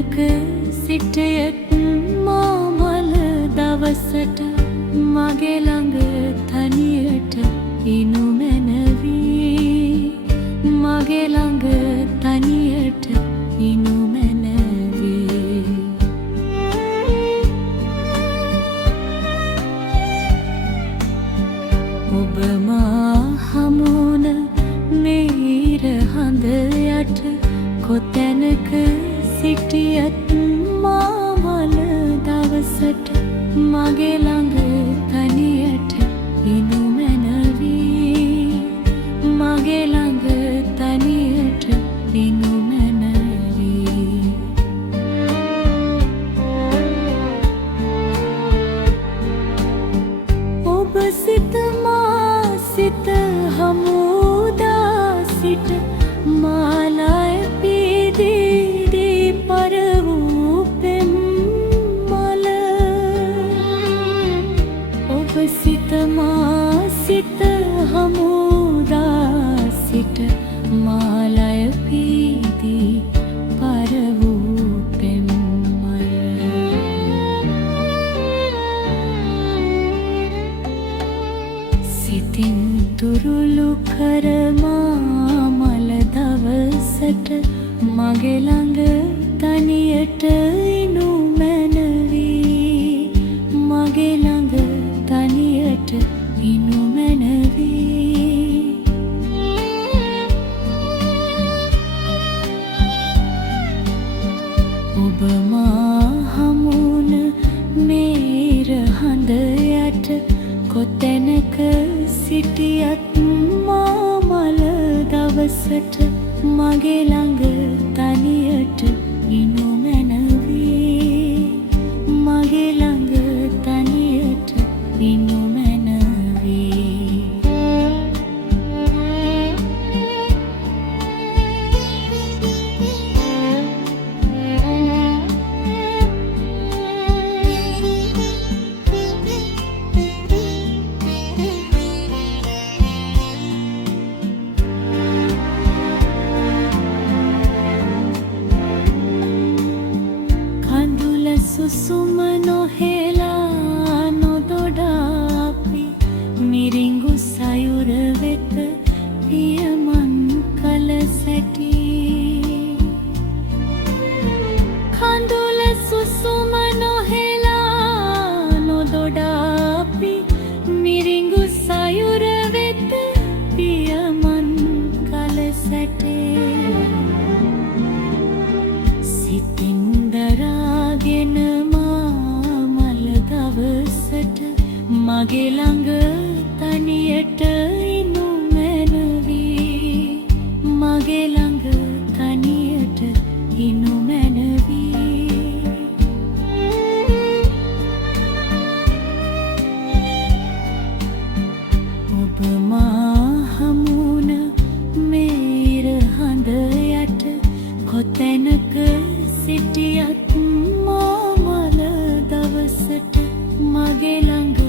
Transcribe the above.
කොතැනක සිටයත් මාමල දවසට මගේ ළඟ තනියට ඉනු මැනවී මගේ ළඟ තනියට ඉනු මැනවී ඔබ මා හමුවන මේ ඉර හඳ යට කොතැනක සිටියත් මාමල දවසට මගේ ළඟ තනියට ඉනු මැනවී මගේ ළඟ තනියට ඉනු මැනවී ඔබ සිත මා සිත හමුදා සිට මාලය පීදී පර වූ පෙම් මල ඔබ සිත මා සිත හමුදා සිට මාලය පීදී පර වූ පෙම් මල සිතින් තුරුළු කරමා මල දවසට මගේ ළඟ තනියට ඉනු මැනවී මගේ ළඟ තනියට ඉනු මැනවී ඔබ මා හමුවන මේ ඉර හඳ යට කොතැනක සිටියත් මාමල දවසට මගේ ළඟ තනියට ඉනු මැනවී මගේ ළඟ තනියට ඉනු මැනවී සුසුම නොහෙලා නොදොඩා අපි මිරිඟු සයුර වෙත පියමන් කල සැටි කඳුල සුසුම නොහෙලා නොදොඩා අපි මිරිඟු සයුර වෙත පියමන් කල සැටේ සිතින් දරාගෙන මාමල දවසට මගේ ළඟ තනියට ඉනු මැනවී මගේ ළඟ තනියට ඉනු මැනවී ඔබ මා හමුවන මේ ඉර හඳ යට කොතැනක සිටියත් මාමල දවසට මගේ ළඟ